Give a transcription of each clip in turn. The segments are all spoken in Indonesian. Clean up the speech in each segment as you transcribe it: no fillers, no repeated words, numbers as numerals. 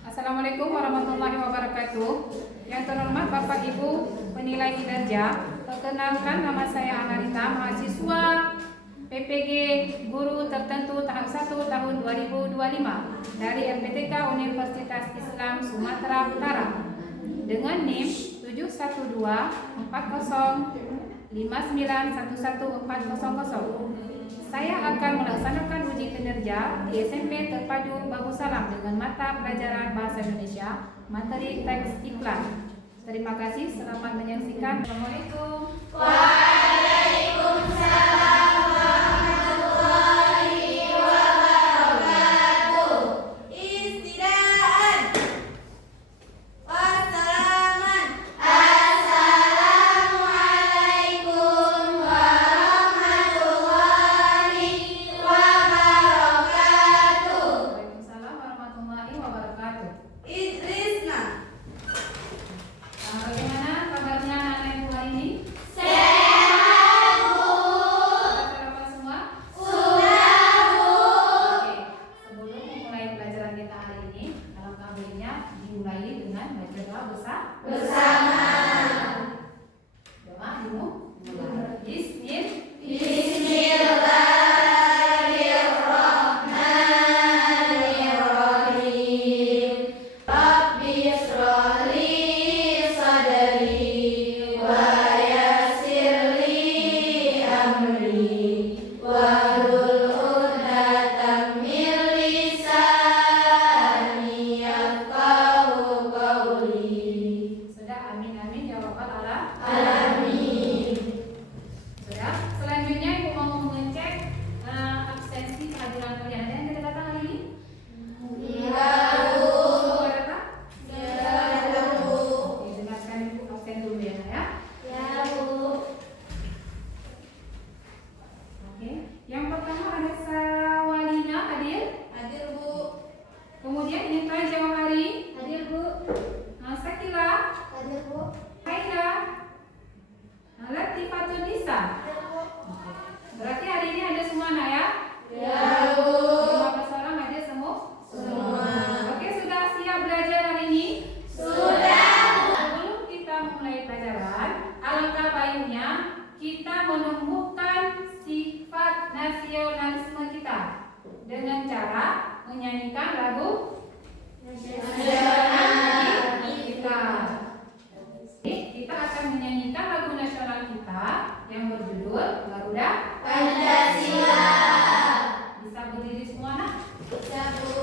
Assalamualaikum warahmatullahi wabarakatuh. Yang terhormat Bapak Ibu penilai kinerja, perkenalkan nama saya Analita, mahasiswa PPG Guru Tertentu tahap 1 tahun 2025 dari MPTK Universitas Islam Sumatera Utara dengan NIM 7124059111400. Saya akan melaksanakan uji kinerja di SMP Terpadu Bahu Salam dengan mata pelajaran Bahasa Indonesia, materi teks iklan. Terima kasih, selamat menyaksikan. Assalamualaikum. Waalaikumsalam warahmatullahi wabarakatuh. Istirahat. Wassalaman. Assalamualaikum warahmatullahi wabarakatuh. Waalaikumsalam warahmatullahi wabarakatuh. Idrisna. Bagaimana kabarnya anak-anak ibu hari ini? Sehat, Bu. Sudah sarapan semua? Sudah, Bu. Oke, sebelum memulai pelajaran kita hari ini, alangkah baiknya dimulai dengan baca doa Bersama. Doa dulu. Bismillahirrahmanirrahim. Rabbi shrah li sadri wa yassir li amri wahlul 'uqdatam min lisani yafqahu qawli. Sudah, amin amin ya rabbal Alamin. Sudah. Selanjutnya ibu mau mengecek absensi kehadiran kalian. Ada yang tidak datang hari ini? Iya, Bu. Semua datang? Ya, Bu. Oke, dengarkan ibu absen dulu ya, Nak, ya. Ya, Bu. Oke. Yang pertama ada Sawalina hadir. Hadir, Bu. Kemudian Intan Jawahari, Hadir, Bu. Sakila, Hadir, Bu. Haida, Latifatun Nisa. Hadir, Bu. Berarti hari ini ada semua, Nak, ya? Ya, Bu. 15 orang hadir semua? Semua. Oke, sudah siap belajar hari ini? Sudah. Sebelum kita memulai pelajaran, alangkah baiknya kita menemukan sifat nasionalisme kita dengan cara menyanyikan lagu Nasional kita. Oke, kita akan menyanyikan lagu nasional kita yang berjudul Garuda Pancasila. Bisa berdiri semua, Nak? Bisa, Bu.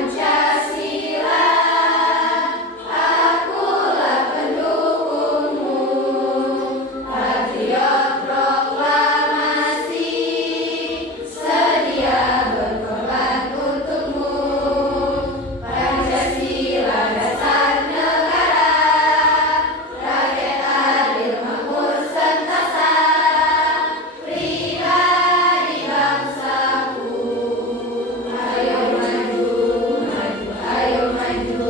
Pancasila, akulah pendukungmu. Patriot proklamasi, sedia berkorban untukmu. Pancasila dasar negara, rakyat adil makmur sentosa, pribadi bangsaku. Ayo maju, maju, ayo maju,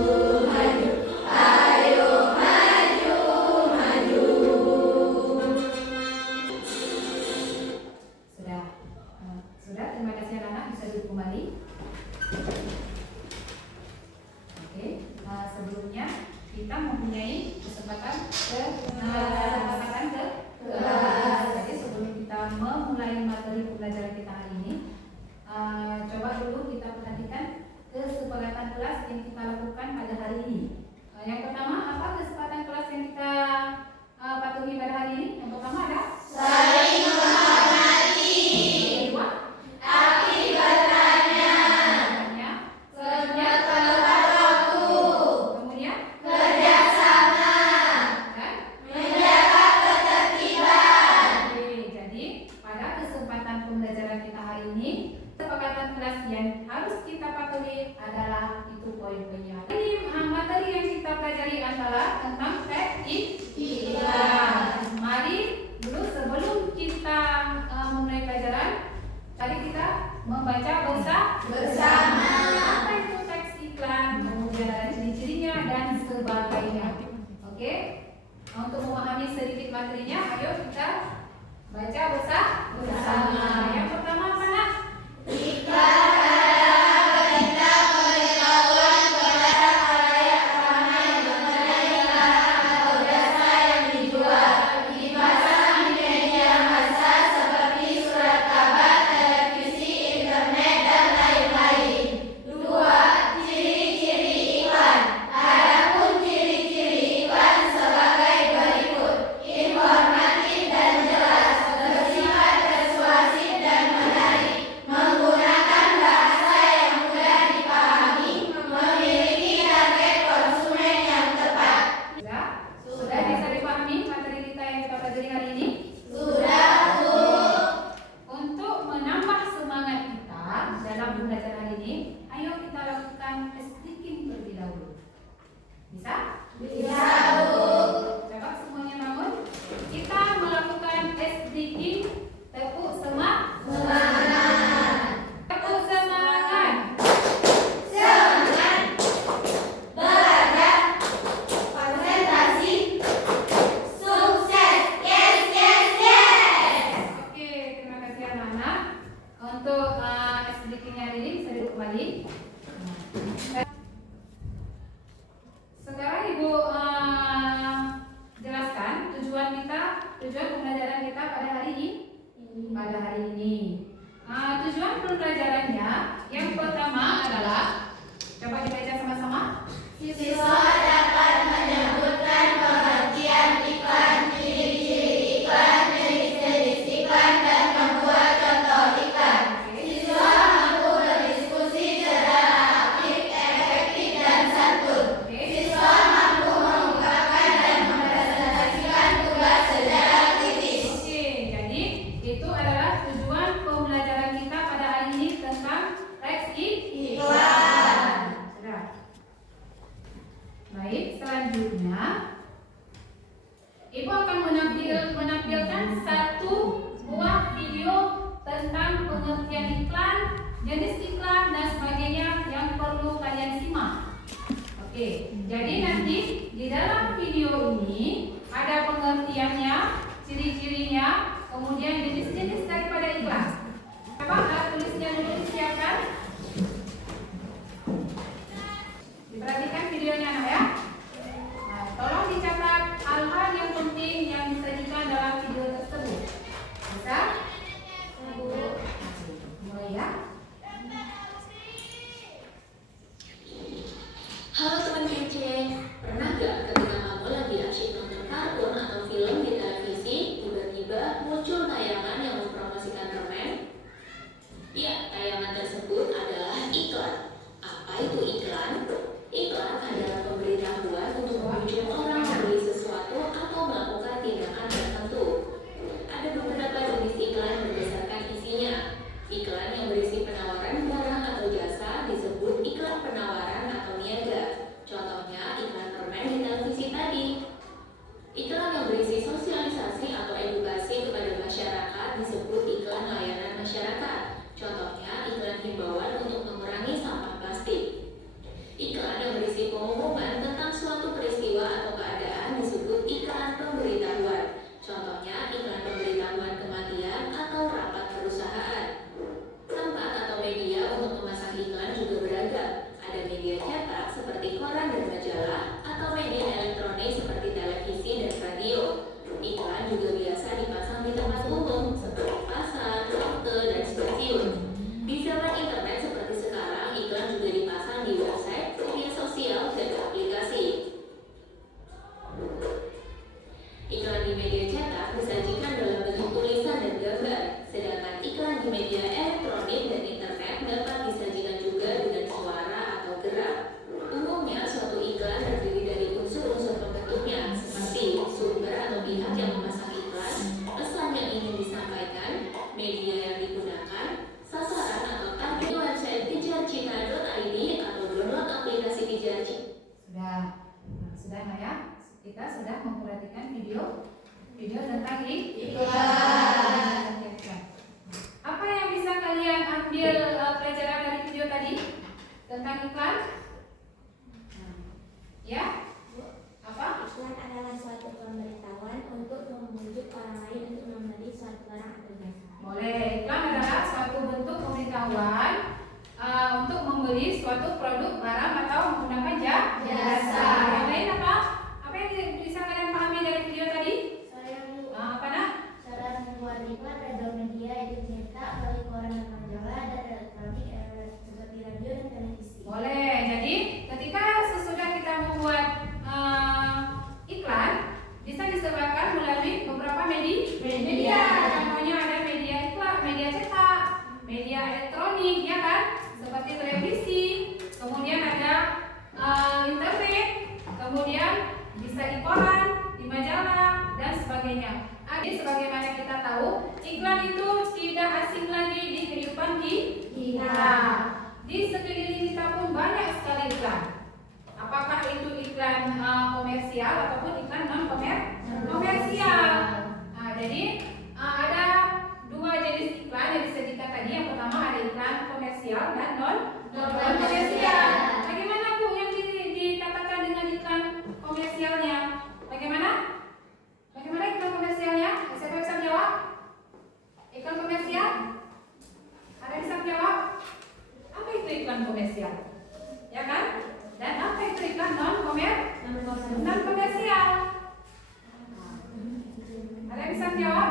maju, ayo maju, maju. Sudah. Sudah, terima kasih anak-anak, bisa duduk kembali. Oke, sebelumnya kita mempunyai kesempatan ke kelas. Jadi sebelum kita memulai materi pembelajaran kita hari ini, coba dulu kita perhatikan kesepakatan kelas yang kita lakukan pada hari ini. Yang pertama, apa kesepakatan kelas yang kita patuhi pada hari ini? Yang pertama ada Saling menghormati, yang kedua, akibatannya, kemudian tepat waktu, kemudian kerjasama, dan menjaga ketertiban. oke, jadi pada kesempatan pembelajaran kita hari ini, kesepakatan kelas yang harus kita patuhi adalah itu poin-poinnya. Ini materi yang kita pelajari adalah tentang teks iklan. Mari dulu sebelum kita memulai pelajaran, tadi Untuk sedikitnya ini bisa duduk kembali. Sekarang Ibu jelaskan tujuan pembelajaran kita pada hari ini. Tujuan pembelajarannya yang pertama adalah, coba dibaca sama-sama. Siswa dapat menyebutkan pengertian iklan, ciri-ciri iklan, jenis-jenis iklan, dan membuat contoh iklan. Siswa mampu berdiskusi secara aktif, efektif, dan santun. Siswa mampu mengungkapkan dan mempresentasikan tugas secara kritis. Oke, jadi itu adalah tujuan pembelajaran kita pada hari ini tentang teks Iklan. Sudah. Baik, selanjutnya Ibu akan menampilkan satu buah video tentang pengertian iklan, jenis iklan, dan sebagainya yang perlu kalian simak. Oke, jadi nanti di dalam video ini ada pengertiannya, ciri-cirinya, kemudian jenis-jenis daripada iklan. Coba tulisnya dulu disiapkan. Diperhatikan videonya anak ya. Nah, tolong dicatat hal-hal yang penting yang disajikan dalam video tersebut. Bisa? Mulai ya. Halo teman kece, pernah gak ketika kamu lagi asyik nonton kartun atau film di televisi, tiba-tiba muncul tayangan yang mempromosikan permen? Ya, tayangan tersebut adalah iklan. Apa itu iklan? Iklan adalah pemberitahuan untuk membujuk orang membeli sesuatu atau melakukan tindakan tertentu. Ada beberapa jenis iklan berdasarkan isinya. Iklan yang berisi penawaran barang atau jasa disebut iklan penawaran atau niaga. Contohnya iklan permen di televisi tadi. Iklan yang berisi sosialisasi atau edukasi kepada masyarakat disebut iklan layanan masyarakat. Contohnya iklan himbauan untuk mengurangi sampah plastik. Iklan yang berisi pengumuman tentang suatu peristiwa atau keadaan disebut iklan pemberitahuan. Contohnya iklan pemberitahuan kematian atau rapat perusahaan. Tempat atau media untuk memasang iklan juga beragam. Ada media cetak seperti koran dan majalah, atau media elektronik seperti televisi dan radio. Iklan juga biasa dipasang di tempat umum seperti pasar, halte, dan stasiun. Di zaman internet seperti sekarang, iklan juga dipasang di website, media sosial, dan aplikasi. Iklan di media cetak disajikan dalam bentuk tulisan dan gambar, sedangkan iklan di media elektronik dan internet dapat disajikan juga dengan suara atau gerak. Umumnya, suatu iklan terdiri dari unsur-unsur pembentuknya, seperti sumber atau pihak yang memasang iklan, pesan yang ingin disampaikan, media yang digunakan, sasaran atau target. Website pijarcita.id atau download aplikasi Pijarcita. Sudah nggak ya? Kita sudah memperhatikan video tentang Iklan. Apa yang bisa kalian ambil pelajaran dari video tadi tentang iklan? Ya? Apa? Iklan adalah suatu pemberitahuan untuk membujuk orang lain untuk membeli suatu barang atau jasa. Boleh. Iklan adalah suatu bentuk pemberitahuan untuk membeli suatu produk, barang, atau menggunakan jasa. Yang lain apa? Apa yang bisa kalian pahami dari video tadi? Saya Apa nak? cara membuat iklan ada media itu cetak, melalui koran dan majalah, dan elektronik seperti radio dan televisi. Boleh. Jadi ketika sesudah kita membuat iklan, bisa disebarkan melalui beberapa media. Contohnya ada media iklan, media cetak, media elektronik, ya kan? Seperti televisi, kemudian ada internet, kemudian bisa di koran, di majalah, dan sebagainya. Jadi sebagaimana kita tahu, iklan itu tidak asing lagi di kehidupan kita. Di sekeliling kita pun banyak sekali iklan. Apakah itu iklan komersial ataupun iklan non komersial. Nah, jadi ada dua jenis iklan yang disajikan tadi. Yang pertama ada iklan komersial dan non komersial. Bagaimana Bu yang dikatakan dengan iklan komersialnya? Bagaimana iklan komersialnya? Siapa bisa jawab? Iklan komersial? komersial. Ya kan? Dan apa itu iklan non komersial? Ada yang bisa jawab?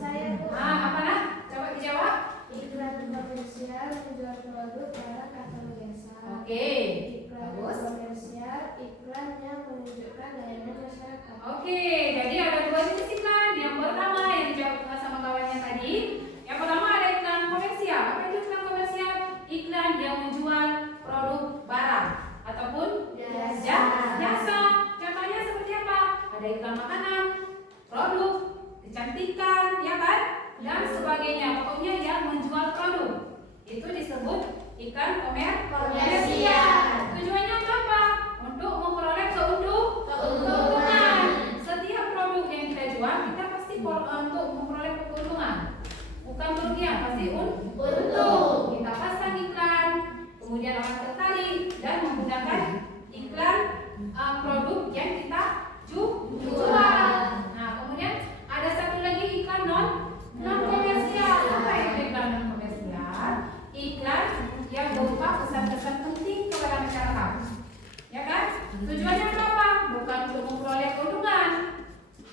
Saya Apa nak? Coba dijawab. iklan komersial menjual produk barang atau jasa. Oke, Iklan bagus. komersial iklan yang menunjukkan layanan masyarakat. Oke, jadi ada dua jenis iklan. Yang pertama yang dijawab sama kawannya tadi. Yang pertama ada iklan komersial. Apa itu iklan komersial? Iklan yang menjual produk barang ataupun jasa. Contohnya seperti apa? Ada iklan makanan, produk, kecantikan, ya kan? Dan sebagainya. Pokoknya yang menjual produk. Itu disebut iklan komersial. Tujuannya untuk apa? Untuk memperoleh keuntungan. Setiap produk yang kita jual, kita pasti untuk memperoleh keuntungan. Bukan kerugian, pasti untung. Kita pasang iklan, kemudian orang tertarik dan menggunakan iklan produk yang kita jual. Nah, kemudian ada satu lagi iklan non komersial. Apa itu iklan non komersial? Iklan yang berupa pesan-pesan penting kepada masyarakat. Ya kan? Tujuannya apa? Bukan untuk memperoleh keuntungan,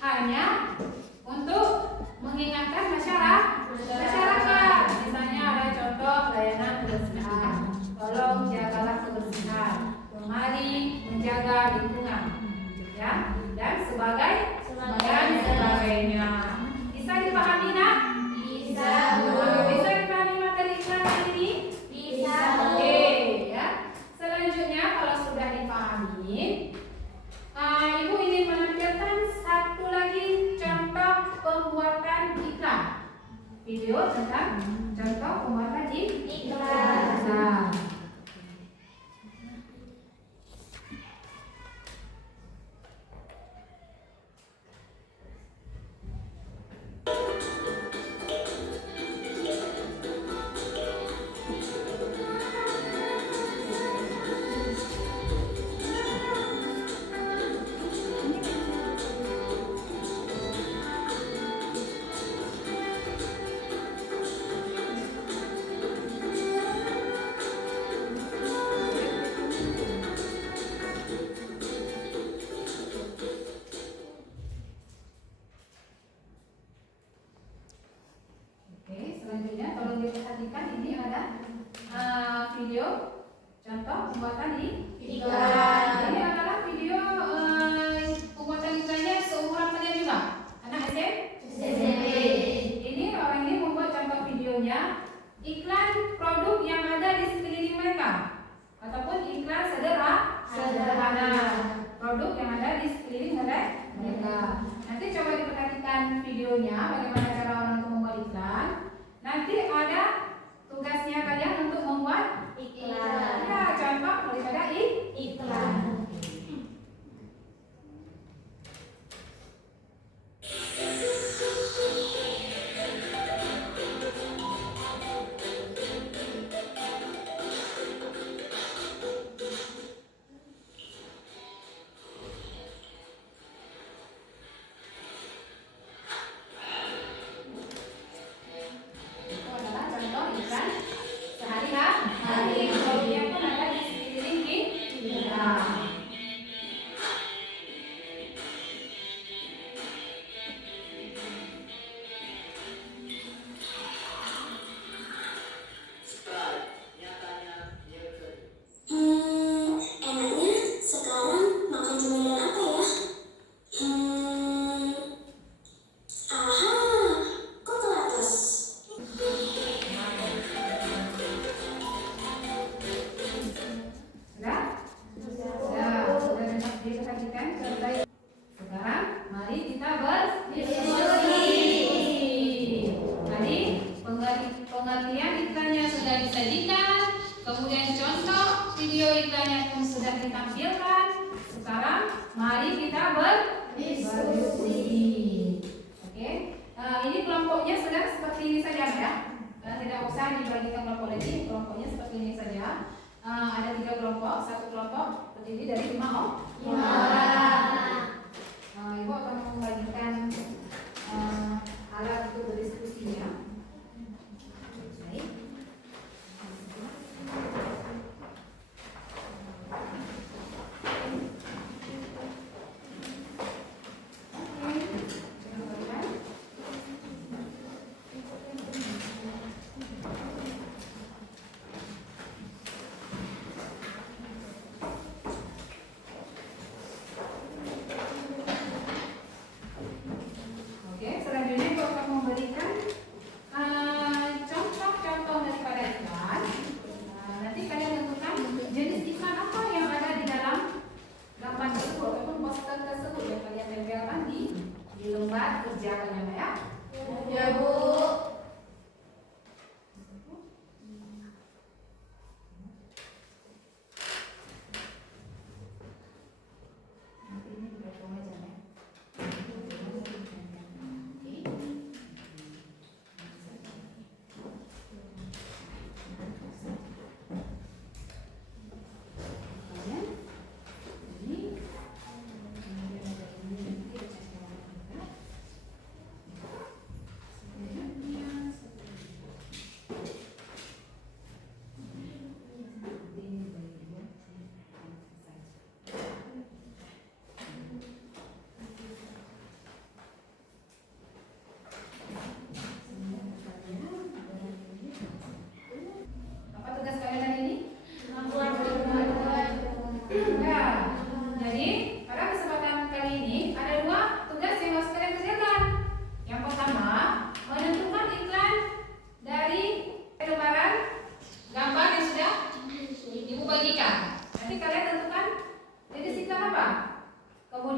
hanya untuk mengingatkan masyarakat. Misalnya ada contoh layanan kebersihan. Tolong jagalah kebersihan. Mari menjaga lingkungan. Ya, dan sebagainya. Bisa dipahami nak? Bisa. Bisa dipahami materi iklan ini? Bisa. Oke, ya. Selanjutnya kalau sudah dipahami, Ibu ingin menampilkan satu lagi contoh pembuatan iklan. Video tentang contoh pembuatan iklan. Nah. Selanjutnya tolong diperhatikan, ini ada video contoh pembuatan iklan. Ini adalah video pembuatan iklannya seumuran kalian juga, anak SMP. Ini orang ini membuat contoh videonya iklan produk yang ada di sekeliling mereka ataupun iklan sederhana produk yang ada di sekeliling mereka. Nanti coba diperhatikan videonya bagaimana cara orang itu membuat iklan. Nanti ada tugasnya kalian untuk membuat iklan. Ya, contoh daripada iklan. Sehari-hari produknya pun ada di sekeliling kita. Enaknya sekarang makan cemilan apa ya? Aha, koklatus. Sudah dapat diperhatikan terbaik. Sekarang mari kita berdiskusi. Tadi pengertian iklannya sudah disajikan, kemudian contoh video iklannya pun sudah ditampilkan. Sekarang mari kita berdiskusi. Oke, ini kelompoknya sudah seperti ini saja ya. Tidak usah dibagikan kelompok lagi. Kelompoknya seperti ini saja. Ada 3 kelompok, satu kelompok terdiri dari 5 orang. Ibu akan membagikan alat untuk berdiskusinya. Baik.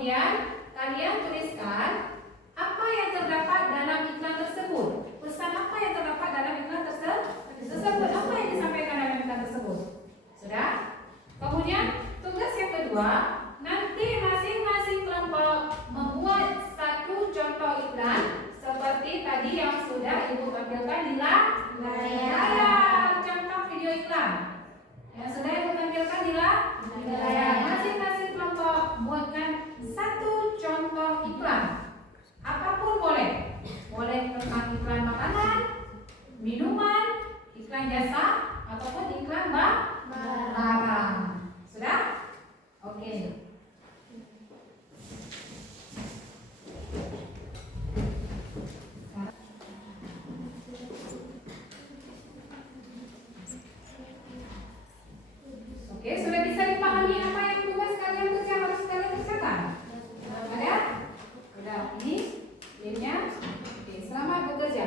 Kemudian kalian tuliskan apa yang terdapat dalam iklan tersebut. Pesan apa yang terdapat dalam iklan tersebut? Apa yang disampaikan dalam iklan tersebut? Sudah? Kemudian tugas yang kedua, nanti masing-masing kelompok membuat satu contoh iklan seperti tadi yang sudah Ibu tampilkan di layar. Contoh video iklan yang sudah Ibu tampilkan di layar. Masing-masing kelompok buatkan satu contoh iklan. Apapun boleh. Boleh tentang iklan makanan, minuman, iklan jasa, ataupun iklan barang. Sudah? Oke. Oke, sudah bisa dipahami apa yang tugas kalian tuh yang harus kalian kerjakan? Ada? Udah, ini linknya. Oke, selamat bekerja.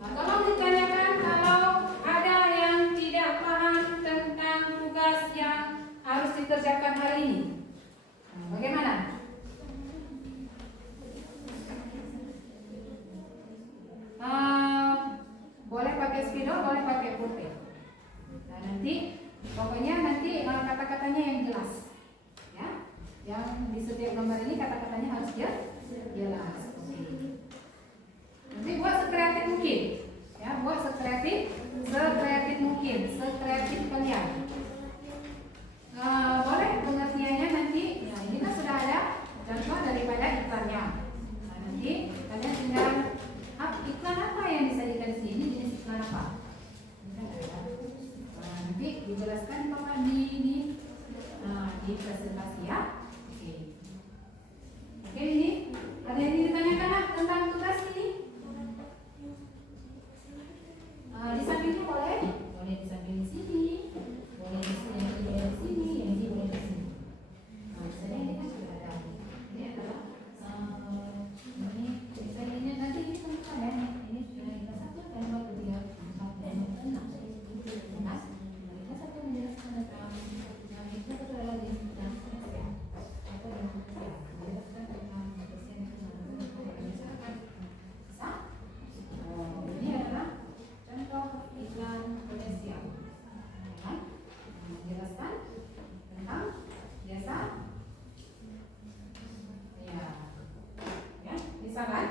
Nah, kalau ditanyakan kalau ada yang tidak paham tentang tugas yang harus dikerjakan hari ini, nah, bagaimana? Boleh pakai spidol, boleh pakai pulpen. Nah, nanti pokoknya nanti kata-katanya yang jelas, ya. Yang di setiap gambar ini kata-katanya harus jelas. Oke. Nanti buat sekreatif mungkin, ya. Buat sekreatif mungkin, sekreatif kalian. Boleh pengertiannya nanti. Ya, ini kan sudah ada contoh daripada iklannya. Nah, nanti kalian tinggal iklan apa yang disajikan di sini, jenis iklan apa? Nanti dijelaskan Bapak di presentasi ya. Oke, ini ada yang ditanyakan tentang tugas ini? Di sampingnya boleh di samping di sini, boleh di sini, yang ini boleh di sini, yang ini boleh di sini. Misalnya ini kan sudah ada. Ini adalah ini misalnya ini nanti ditentukan ya. Ini sudah kita satu dan dua, tiga, empat, dan enam. Kita satu menjelaskan tentang kita satu lagi tentang apa yang menjelaskan tentang kebersihan masyarakat. Bisa? Ini adalah contoh iklan komersial. Menjelaskan tentang jasa. Ya, bisa kan?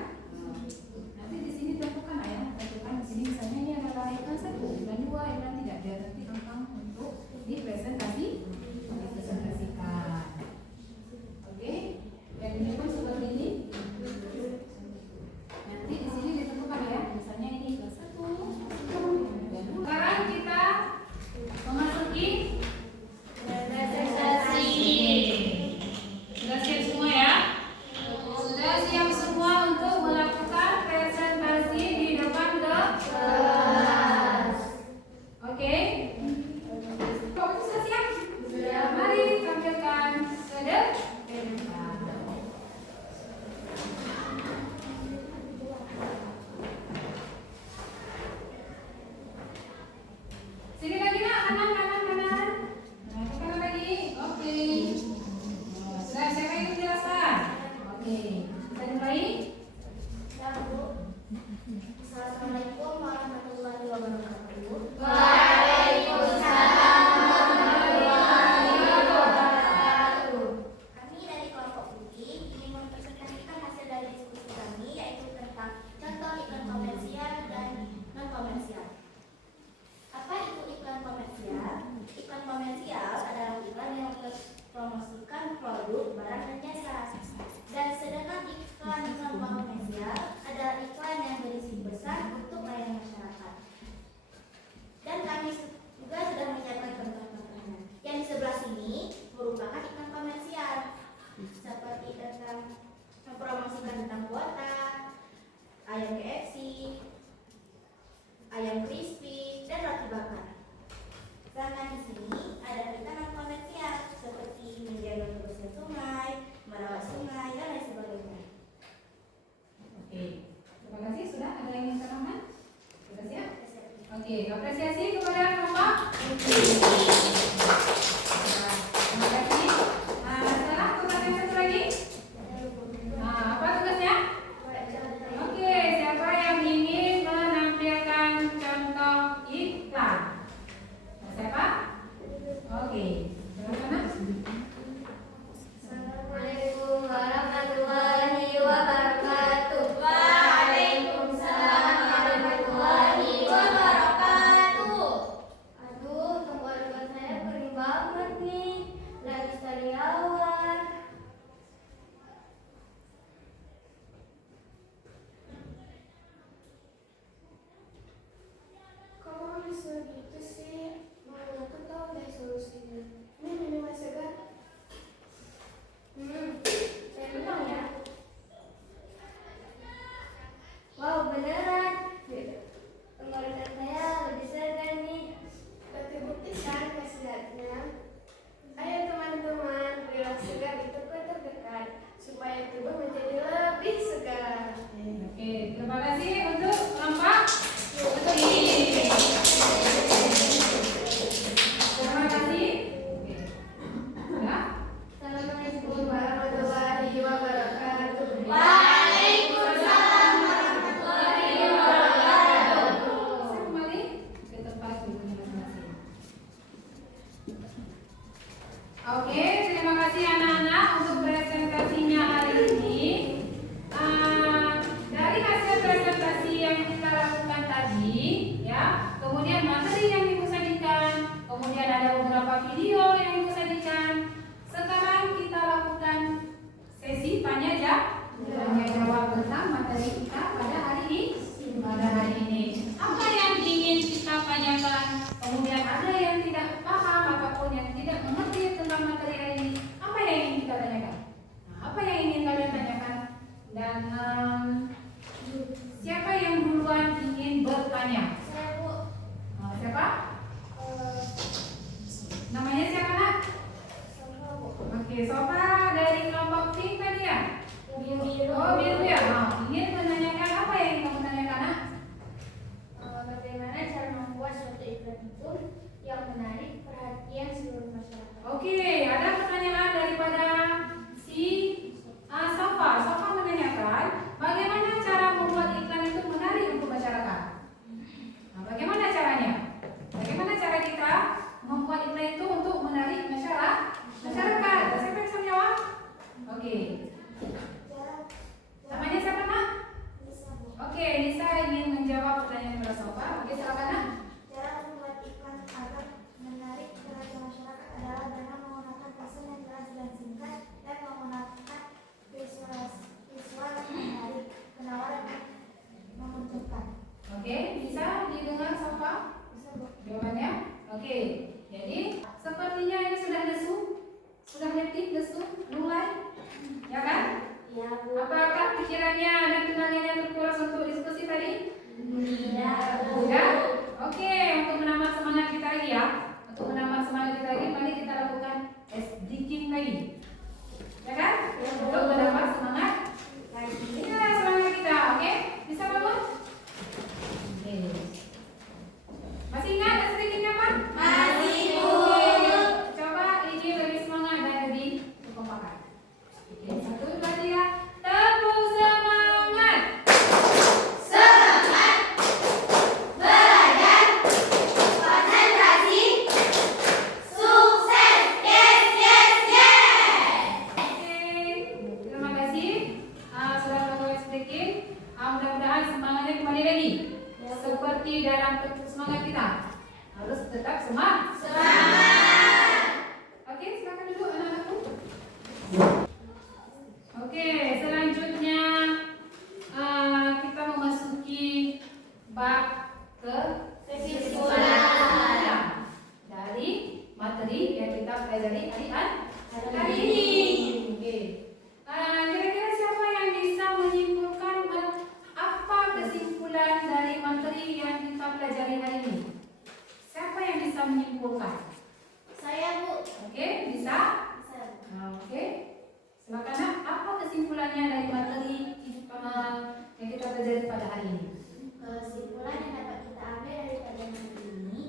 Nanti di sini tentukan ya, tentukan di sini misalnya ini adalah iklan 1, iklan 2, iklan 3. Biar nanti gampang untuk dipresentasikan. Oke, dan ini pun seperti ini. Nanti di sini ditentukan ya, misalnya ini iklan 1, dan 2. Sekarang kita memasuki presentasi. Sudah siap semua ya? Sudah siap semua untuk melakukan presentasi di depan kelas. Oke? Kok sudah siap? Sudah. Mari tampilkan ke depan. Sini lagi nak, kanan. Nah, ke kanan lagi. Oke. Sudah siapa yang menjelaskan? Oke. Kita mulai. Assalamualaikum warahmatullahi wabarakatuh. Kami dari kelompok putih ingin mempresentasikan hasil dari diskusi kami, yaitu tentang contoh iklan komersial dan non komersial. Apa itu iklan komersial? Iklan komersial adalah iklan yang mempromosikan produk, barang, dan jasa. Dan sedangkan iklan non komersial adalah iklan yang berisi pesan untuk layanan masyarakat. Dan kami juga sudah menyiapkan contoh-contohnya. Yang di sebelah sini merupakan iklan komersial, seperti tentang mempromosikan tentang kuota, ayam KFC, ayam crispy, dan roti bakar. Sedangkan di sini ada iklan non komersial seperti menjaga kebersihan sungai, merawat sungai, dan lain sebagainya. Oke. Terima kasih. Sudah ada yang ingin tambahkan? Sudah siap? Oke. Apresiasi kepada kelompok. Terima kasih. Sekarang tugas yang satu lagi. kasih anak-anak untuk presentasinya hari ini. Dari hasil presentasi yang kita lakukan tadi, ya, kemudian materi yang Ibu sajikan, kemudian ada beberapa video yang Ibu sajikan. Sekarang kita lakukan sesi tanya jawab tentang materi kita pada hari ini. Apa yang ingin kita tanyakan? Kemudian ada yang tidak paham ataupun yang tidak mengerti tentang materi hari ini. Apa yang ingin kita tanyakan? Nah, apa yang ingin kalian tanyakan? Dan siapa yang duluan ingin bertanya? Saya, Bu. Siapa? Namanya siapa, Nak? Sofa, Bu. Oke, Sofa dari kelompok pink tadi ya? Biru. Oh, biru ya. Ingin menanyakan apa yang ingin kamu tanyakan, Nak? Bagaimana cara membuat suatu iklan itu yang menarik perhatian seluruh masyarakat? Oke, ada pertanyaan daripada si Sofa. Sofa menanyakan bagaimana cara membuat iklan itu menarik untuk masyarakat. Nah, bagaimana caranya? Bagaimana cara kita membuat iklan itu untuk menarik masyarakat? Siapa yang bisa menjawab? Oke. Namanya siapa, Nak? Bisa, Bu. Oke, Nisa ingin menjawab pertanyaan kepada Sofa. Oke, silakan, Nak. Cara membuat iklan agar menarik perhatian masyarakat adalah dengan menggunakan pesan yang jelas dan singkat dan menggunakan visual yang menarik, menawan dan menguntungkan. Oke, bisa didengar Sofa? Bisa, Bu. Jawabannya? Oke, jadi sepertinya ini sudah lesu, sudah letih, lesu, mulai, ya kan? Iya, Bu. Apakah pikirannya dan tenaganya terkuras untuk diskusi tadi? Iya, Bu. Sudah? Oke, untuk menambah semangat kita lagi ya. Untuk menambah semangat kita lagi, mari kita lakukan SDGing lagi, ya kan? Untuk menambah semangat lagi. Ini semangat kita, oke? Bisa bangun? Oke. Masih ingat SDGingnya apa? Masih, Bu. Oke, coba ini lebih semangat dan lebih berkompakan. Oke, 1, 2, 3. Tepuk semangat. Konsentrasi, sukses, yes, yes, yes. Oke, terima kasih sudah melakukan speaking. Mudah-mudahan semangatnya kembali lagi. Seperti dalam tepuk semangat kita harus tetap semangat. Oke, silakan duduk anak-anakku. Oke, selanjutnya kita memasuki bab kesimpulan dari materi yang kita pelajari hari ini. Oke. Kira-kira siapa yang bisa menyimpulkan apa kesimpulan dari materi yang kita pelajari hari ini? Siapa yang bisa menyimpulkan? Saya, Bu. Oke, bisa? Oke. Silakan, Nak. Apa kesimpulannya dari materi yang kita pelajari pada hari ini? Kesimpulan yang dapat kita ambil dari pelajaran ini,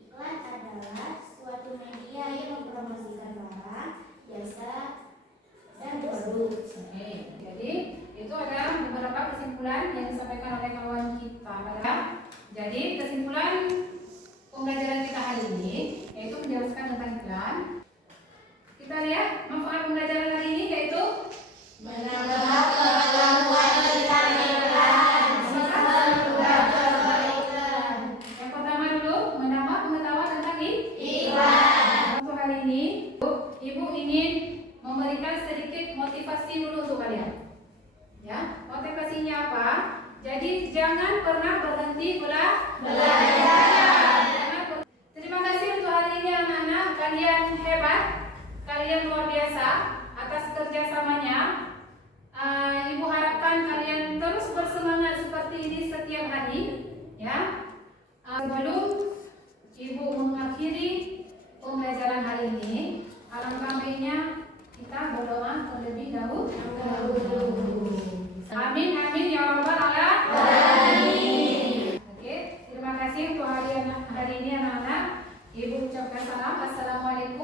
iklan adalah suatu media yang mempromosikan barang, jasa, dan produk. Oke, jadi itu adalah beberapa kesimpulan yang disampaikan oleh kawan kita. Jadi kesimpulan pembelajaran kita hari ini yaitu menjelaskan tentang iklan. Kita lihat manfaat pembelajaran hari ini yaitu Menambah pengetahuan tentang iklan. Yang pertama dulu menambah pengetahuan tentang Iklan. Untuk hari ini, Ibu ingin memberikan sedikit motivasi dulu untuk kalian. Ya, motivasinya apa? Jadi jangan pernah berhenti belajar. Terima kasih untuk hari ini anak-anak, kalian hebat, kalian luar biasa atas kerjasamanya. Ibu harapkan kalian terus bersemangat seperti ini setiap hari, ya. Sebelum Ibu mengakhiri pembelajaran hari ini, alangkah baiknya kita berdoa terlebih dahulu. Amin, amin ya rabbal alamin. Oke, terima kasih untuk hari ini anak-anak. Ibu ucapkan salam. Assalamualaikum